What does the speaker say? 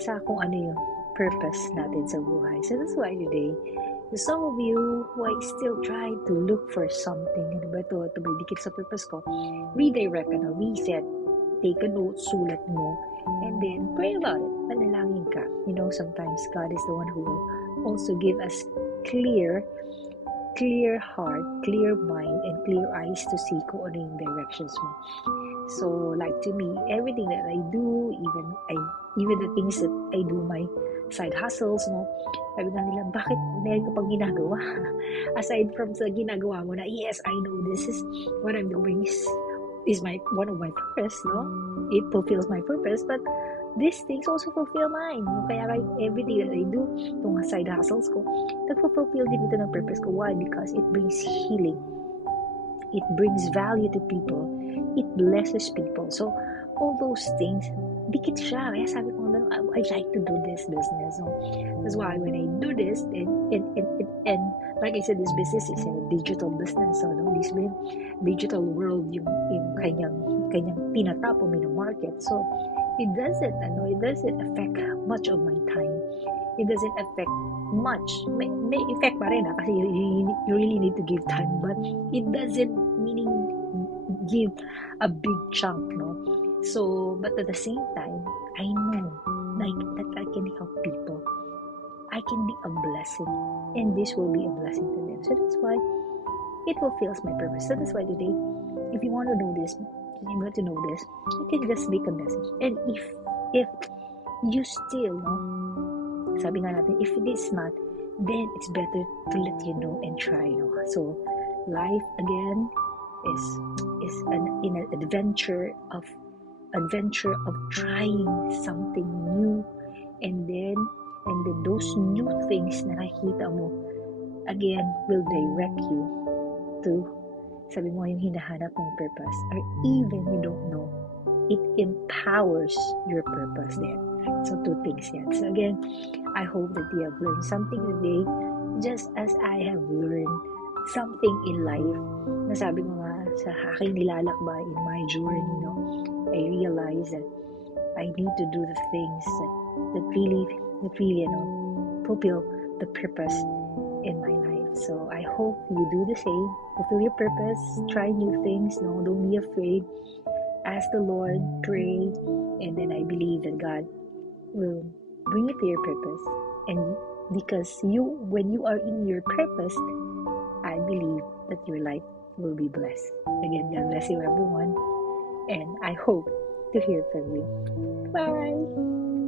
sa kung ano yung purpose natin sa buhay. So that's why today, to some of you who are still trying to look for something, ano ba ito may dikit sa purpose ko, redirect, reset, take a note, sulat mo, and then pray about it. Panalangin ka. Sometimes God is the one who will also give us clear heart, clear mind, and clear eyes to see kung ano yung directions mo. So, like to me, everything that I do, even the things that I do, my side hustles, sabi nga nila, bakit meron ka pang ginagawa? Aside from sa ginagawa mo na, yes, I know this is what I'm doing is one of my purpose, It fulfills my purpose, but these things also fulfill mine. Kaya everything that I do, itong side hustles ko, nagpo-fulfill din ito ng purpose ko. Why? Because it brings healing. It brings value to people. It blesses people. So, all those things, dikit siya. Kaya sabi ko, I like to do this business. So, that's why when I do this, and like I said, this business is a digital business. So, this digital world, yung kanyang tinatap o market. So, it doesn't affect much of my time. It doesn't affect much. May effect pa rin, kasi you really need to give time, but it doesn't give a big chunk, So, but at the same time, I know that I can help people. I can be a blessing, and this will be a blessing to them. So that's why it fulfills my purpose. So that's why today, if you want to know this, you want to know this, you can just make a message. And if you still, sabi nga natin, if it is not, then it's better to let you know and try. So life again is an adventure of trying something new, and then those new things na nakikita mo again will direct you to, sabi mo, yung hinahanap mong purpose, or even you don't know, it empowers your purpose then. So two things yan. So again, I hope that you have learned something today, just as I have learned something in life. Nasabi ko nga sa aking nilalakbay in my journey, I realized that I need to do the things that really fulfill the purpose in my life. So I hope you do the same. Fulfill your purpose. Try new things. Don't be afraid. Ask the Lord. Pray. And then I believe that God will bring you to your purpose. And because when you are in your purpose, I believe that your life will be blessed. Again, God bless you everyone. And I hope to hear from you. Bye!